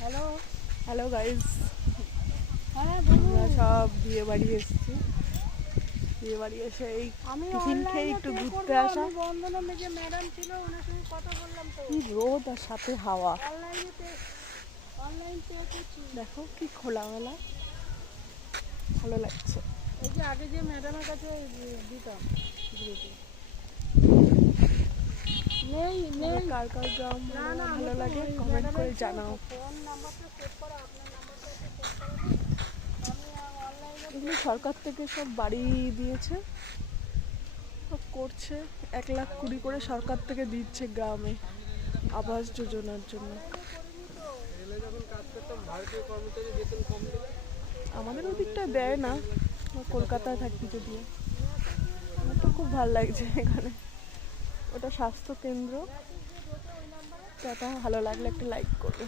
Hello hello guys, আমরা সব বিয়ে বাড়ি এসেছি। বিয়ে বাড়ি এসে এই টিফিন খেয়ে একটু ঘুরতে আসা। বন্দনা যে ম্যাডাম ছিল ওনার সঙ্গে কথা বললাম তো। কি রোদ আর সাথে হাওয়া। অনলাইন পে করছি। দেখো কি খোলামেলা, ভালো লাগছে। এই যে আগে যে ম্যাডামের কাছে দিতাম গ্রুপে। নেই নেই, কার কার গ্রাম না না ভালো লাগে কমেন্ট করে জানাও। ফোন নাম্বারটা সেভ করা, আপনার নাম্বারটা সেভ করা নেই। আমি অনলাইনে এগুলো সরকার থেকে সব বাড়ি দিয়েছে, সব করছে। 1,20,000 করে সরকার থেকে দিচ্ছে গ্রামে আবাস যোজনার জন্য। আমাদের ওদিকটা দেয় না, কলকাতায় থাকি যদিও। আমার তো খুব ভালো লাগছে এখানে। ওটা স্বাস্থ্য কেন্দ্র। তো ভালো লাগলে একটা লাইক করবে।